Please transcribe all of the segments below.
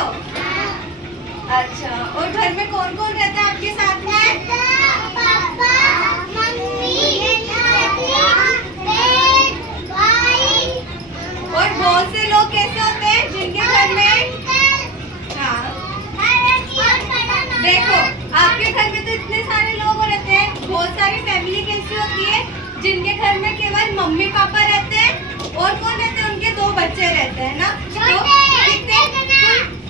हो? अच्छा, और घर में कौन कौन रहता है आपके साथ में? पापा, मम्मी, भाई। और बहुत से लोग कैसे होते हैं जिनके घर में? हाँ, देखो आपके घर में तो इतने सारे लोग रहते हैं, बहुत सारी फैमिली कैसी होती है जिनके घर में केवल मम्मी पापा रहते हैं और कौन रहते हैं, उनके 2 बच्चे रहते हैं ना। तो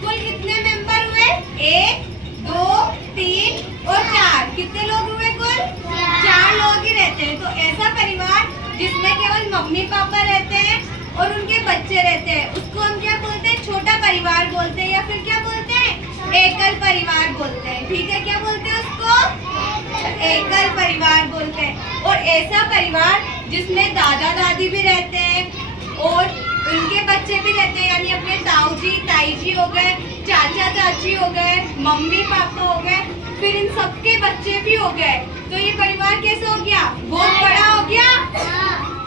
कुल कितने मेंबर हुए? 1, 2, 3 और 4। कितने लोग हुए कुल? 4 लोग ही रहते हैं। तो ऐसा परिवार जिसमें केवल मम्मी पापा रहते हैं और उनके बच्चे रहते हैं, उसको हम क्या बोलते हैं? छोटा परिवार बोलते हैं, या फिर क्या बोलते हैं? एकल परिवार बोलते हैं। ठीक है, क्या बोलते हैं उसको? एकल परिवार बोलते हैं। और ऐसा परिवार जिसमें दादा दादी भी रहते हैं और उनके बच्चे भी रहते हैं, यानी अपने ताऊ जी ताई जी हो गए, चाचा चाची हो गए, मम्मी पापा हो गए, फिर इन सबके बच्चे भी हो गए। तो ये परिवार कैसा हो गया? बहुत बड़ा हो गया।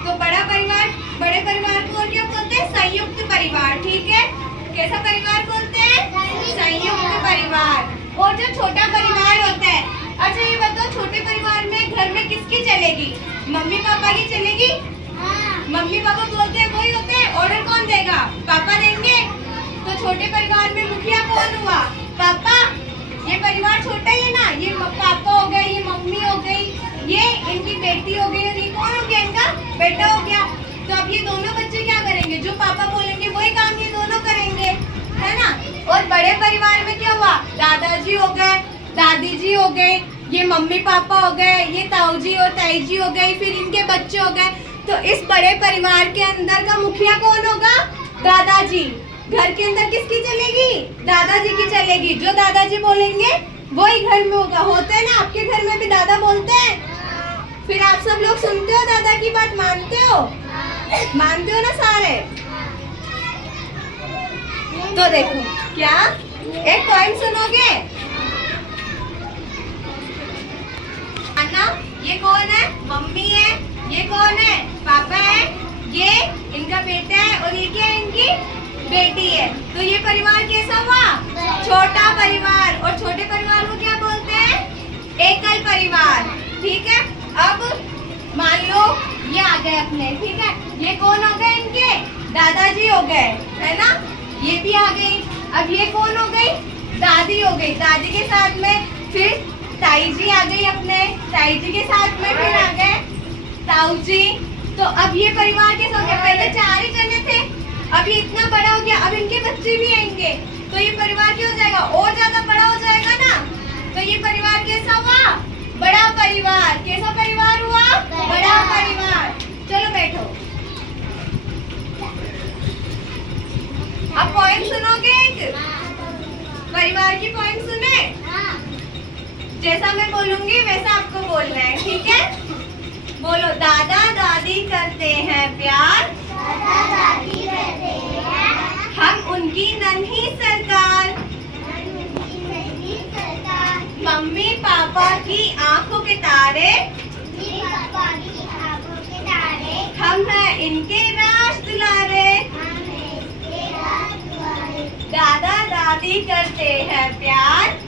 तो बड़ा परिवार, बड़े परिवार को और क्या बोलते हैं? संयुक्त परिवार। ठीक है, कैसा परिवार बोलते हैं? संयुक्त परिवार। और जो छोटा परिवार होता है, अच्छा ये बताओ, छोटे परिवार में घर में किसकी चलेगी? मम्मी पापा की चलेगी? मम्मी पापा बोलते हैं वही होते हैं, ऑर्डर कौन देगा? पापा देंगे। तो छोटे परिवार में मुखिया कौन हुआ? पापा। ये परिवार छोटा ही है ना, ये पापा हो गए, ये मम्मी हो गई, ये इनकी बेटी हो गई, और ये कौन हो गया? इनका बेटा हो गया। तो अब ये दोनों बच्चे क्या करेंगे? जो पापा बोलेंगे वही काम ये दोनों करेंगे, है ना। और बड़े परिवार में क्या हुआ? दादाजी हो गए, दादी जी हो गए, ये मम्मी पापा हो गए, ये ताऊ जी और ताई जी हो गई, फिर इनके बच्चे हो गए। तो इस बड़े परिवार के अंदर का मुखिया कौन होगा? दादाजी। घर के अंदर किसकी चलेगी? दादाजी की चलेगी। जो दादाजी बोलेंगे वही घर में होगा। होता है ना, आपके घर में भी दादा बोलते हैं? फिर आप सब लोग सुनते हो, दादा की बात मानते हो? मानते हो ना सारे? तो देखो, क्या एक पॉइंट सुनोगे? अन्ना, ये कौन है? मम्मी है। ये कौन है? पापा है। ये इनका बेटा है, और ये क्या है? इनकी बेटी है। तो ये परिवार कैसा हुआ? छोटा परिवार। और छोटे परिवार को क्या बोलते हैं? एकल परिवार। ठीक है, अब मान लो ये आ गए अपने, ठीक है, ये कौन हो गए? इनके दादाजी हो गए, है ना। ये भी आ गई। अब ये कौन हो गई? दादी हो गई। दादी के साथ में फिर ताई जी आ गई, अपने ताई जी के साथ में फिर आ गए ताऊ जी। तो अब ये परिवार कैसा हो गया? पहले 4 ही जने थे, अब ये इतना बड़ा हो गया, अब इनके बच्चे भी आएंगे, तो ये परिवार क्या हो जाएगा? और ज्यादा बड़ा हो जाएगा ना। तो ये परिवार कैसा हुआ? बड़ा परिवार। कैसा परिवार हुआ? बड़ा परिवार। चलो बैठो, अब पॉइंट सुनोगे? परिवार की पॉइंट सुने? जैसा मैं बोलूंगी वैसा आपको बोलना है, ठीक है? बोलो, दादा दादी करते हैं प्यार, दादा दादी करते हैं, हम उनकी नन्ही सरकार, मम्मी पापा की आंखों के तारे, हम हैं इनके राज दुलारे, दादा दादी करते हैं प्यार,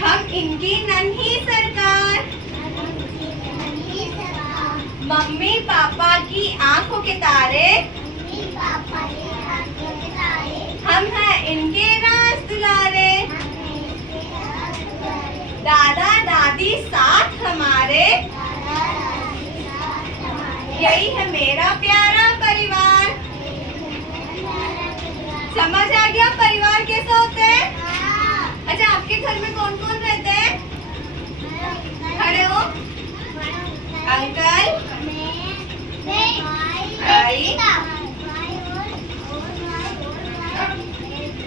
हम इनकी नन्ही सरकार, मम्मी पापा की आंखों के तारे, हम हैं इनके राज दुलारे, दादा दादी साथ हमारे, यही है मेरा प्यारा परिवार। समझ आ गया परिवार कैसा होता है? अच्छा, आपके घर में कौन कौन रहते हैं? खड़े हो। अंकल, भाई,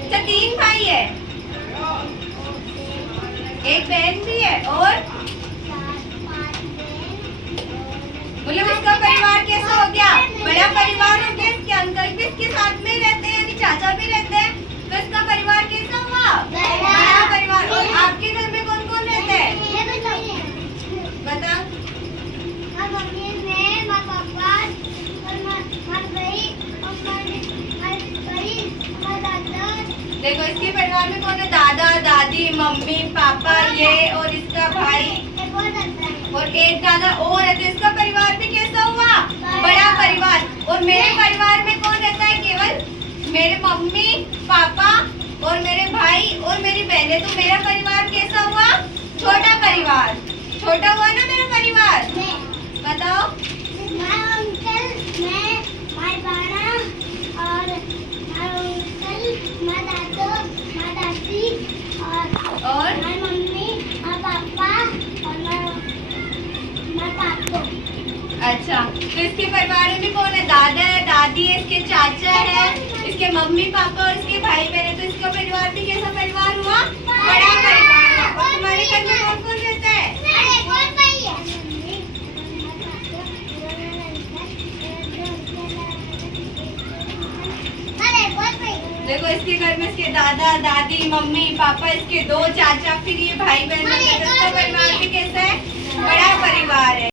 अच्छा 3 भाई है, एक बहन भी है, और मतलब इसका परिवार कैसा हो गया? बड़ा परिवार हो गया। इसके अंकल भी इसके साथ में रहते हैं, यानी चाचा भी रहते हैं, तो इसका परिवार कैसा हुआ? बड़ा परिवार। और आपके घर में कौन कौन रहते हैं? बता। परिवार में कौन है? दादा दादी मम्मी पापा ये और इसका भाई और एक दादा और रहते। इसका परिवार भी कैसा हुआ? बड़ा परिवार। और मेरे परिवार में कौन रहता है? केवल मेरे मम्मी पापा और मेरे भाई और मेरी बहनें। तो मेरा परिवार कैसा हुआ? छोटा परिवार। छोटा हुआ ना मेरा परिवार? बताओ। और अच्छा, तो इसके परिवार में भी कौन है? दादा है, दादी है, इसके चाचा है, इसके मम्मी पापा और इसके भाई बहन है। तो इसका परिवार भी कैसा परिवार हुआ? बड़ा परिवार है। और तुम्हारे घर में कौन कौन रहता है? देखो इसके घर में इसके दादा दादी मम्मी पापा, इसके 2 चाचा, फिर ये भाई बहन। इसका परिवार भी कैसा है? बड़ा परिवार है।